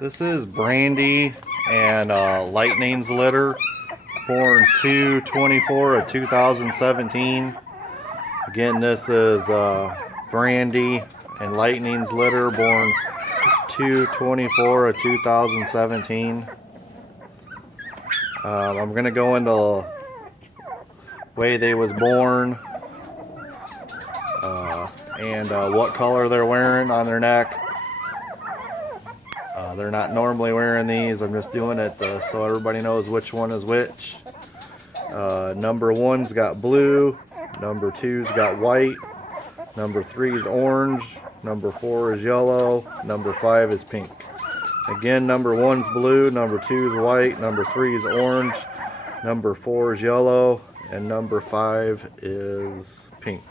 This is Brandy and Lightning's litter, born 2/24 of 2017. Again, this is Brandy and Lightning's litter, born 2/24 of 2017. I'm gonna go into way they was born and what color they're wearing on their neck. They're not normally wearing these. I'm just doing it so everybody knows which one is which. Number 1's got blue, number 2's got white, number 3 is orange, number 4 is yellow, number 5 is pink. Again, number 1's blue, number 2 is white, number 3 is orange, number 4 is yellow, and number 5 is pink.